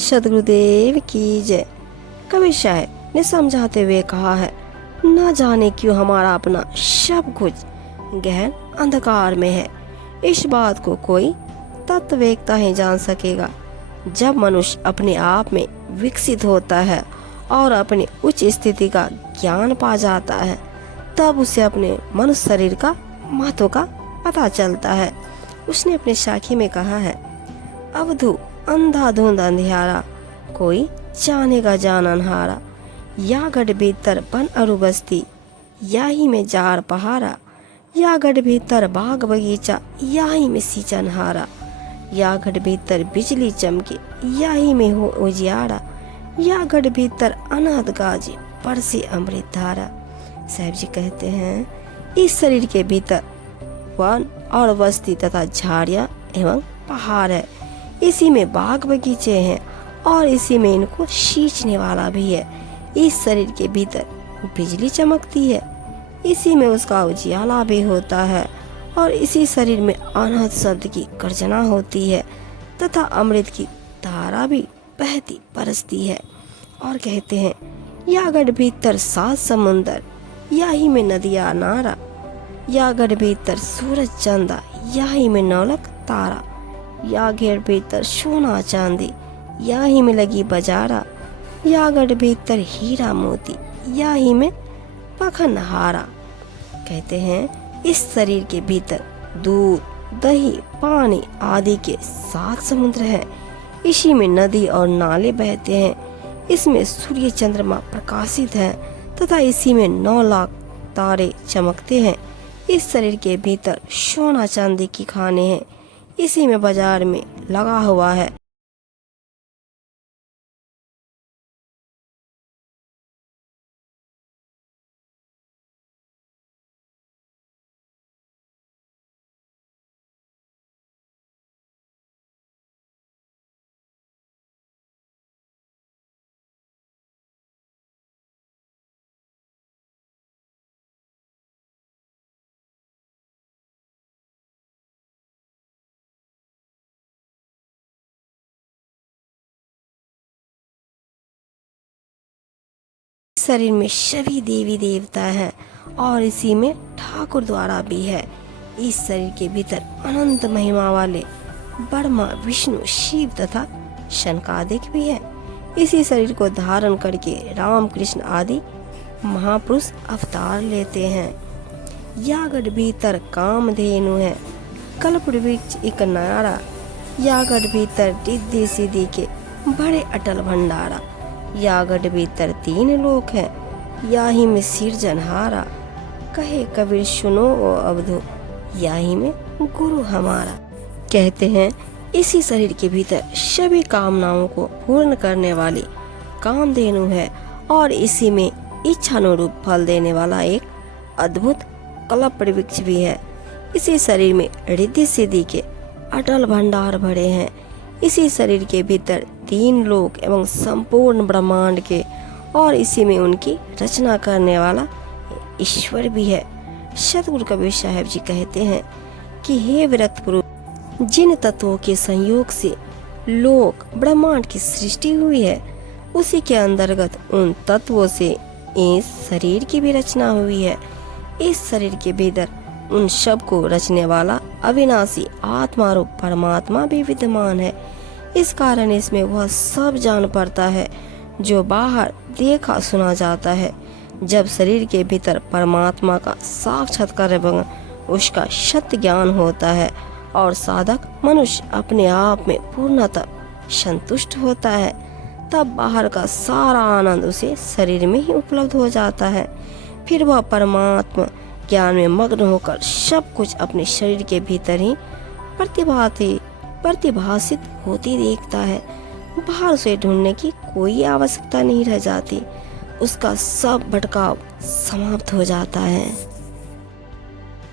सद्गुरुदेव की जय। कबीर साहब ने समझाते हुए कहा है, न जाने क्यों हमारा अपना सब कुछ गहन अंधकार में है। इस बात को कोई तत्ववेत्ता ही जान सकेगा। जब मनुष्य अपने आप में विकसित होता है और अपनी उच्च स्थिति का ज्ञान पा जाता है, तब उसे अपने मनुष्य शरीर का महत्व का पता चलता है। उसने अपने साखी में कहा है, अवधू अंधाधुंध अंधियारा, कोई जानेगा जान अनहारा। या गढ़ भीतर बन अरु बस्ती, या ही में जार पहारा। या गढ़ भीतर बाग बगीचा, या ही में सींचन हारा। या गढ़ भीतर बिजली चमके, या ही में हो उजियारा। या गढ़ भीतर अनाथ गाजे, बरसे अमृत धारा। साहब जी कहते हैं, इस शरीर के भीतर वन और बस्ती तथा झाड़ियाँ एवं पहाड़ है। इसी में बाग बगीचे हैं और इसी में इनको सींचने वाला भी है। इस शरीर के भीतर बिजली चमकती है, इसी में उसका उजियाला भी होता है और इसी शरीर में अनहद शब्द की गर्जना होती है तथा अमृत की धारा भी बहती बरसती है। और कहते हैं, या गढ़ भीतर सात समुंदर, या ही में नदिया नारा। या गढ़ भीतर सूरज चंदा, या ही में नौलख तारा। या गढ़ भीतर सोना चांदी, या ही में लगी बजारा। या गढ़ भीतर हीरा मोती, या ही में पखन हारा। कहते हैं, इस शरीर के भीतर दूध, दही, पानी आदि के 7 समुद्र हैं। इसी में नदी और नाले बहते हैं। इसमें सूर्य चंद्रमा प्रकाशित हैं तथा इसी में 9 लाख तारे चमकते हैं। इस शरीर के भीतर सोना चांदी की खाने हैं। इसी में बाजार में लगा हुआ है। शरीर में सभी देवी देवता हैं और इसी में ठाकुर द्वारा भी है। इस शरीर के भीतर अनंत महिमा वाले ब्रह्मा, विष्णु, शिव तथा शनकादिक भी है। इसी शरीर को धारण करके राम, कृष्ण आदि महापुरुष अवतार लेते हैं। या गढ़ भीतर कामधेनु है, कल्प वृक्ष एक नारा। या गढ़ भीतर रिद्धि सिद्धि के बड़े अटल भंडारा। या गढ़ भीतर 3 लोक है, या ही में सिरजनहारा। कहे कबीर सुनो ओ अवधू, या ही में गुरु हमारा। कहते हैं, इसी शरीर के भीतर सभी कामनाओं को पूर्ण करने वाली कामधेनु है और इसी में इच्छानुरूप फल देने वाला एक अद्भुत कल्प वृक्ष भी है। इसी शरीर में रिद्धि सिद्धि के अटल भंडार भरे हैं। इसी शरीर के भीतर 3 लोक एवं संपूर्ण ब्रह्मांड के और इसी में उनकी रचना करने वाला ईश्वर भी है। सतगुरु कबीर साहब जी कहते हैं कि हे विरक्त पुरुष, जिन तत्वों के संयोग से लोक ब्रह्मांड की सृष्टि हुई है, उसी के अंतर्गत उन तत्वों से इस शरीर की भी रचना हुई है। इस शरीर के भीतर उन सब को रचने वाला अविनाशी आत्मा रूप परमात्मा भी विद्यमान है। इस कारण इसमें वह सब जान पड़ता है जो बाहर देखा सुना जाता है। जब शरीर के भीतर परमात्मा का साक्षात्कार एवं उसका सत्य ज्ञान होता है और साधक मनुष्य अपने आप में पूर्णतः संतुष्ट होता है, तब बाहर का सारा आनंद उसे शरीर में ही उपलब्ध हो जाता है। फिर वह परमात्मा ज्ञान में मग्न होकर सब कुछ अपने शरीर के भीतर ही प्रतिभासित होती देखता है। बाहर से ढूंढने की कोई आवश्यकता नहीं रह जाती। उसका सब भटकाव समाप्त हो जाता है।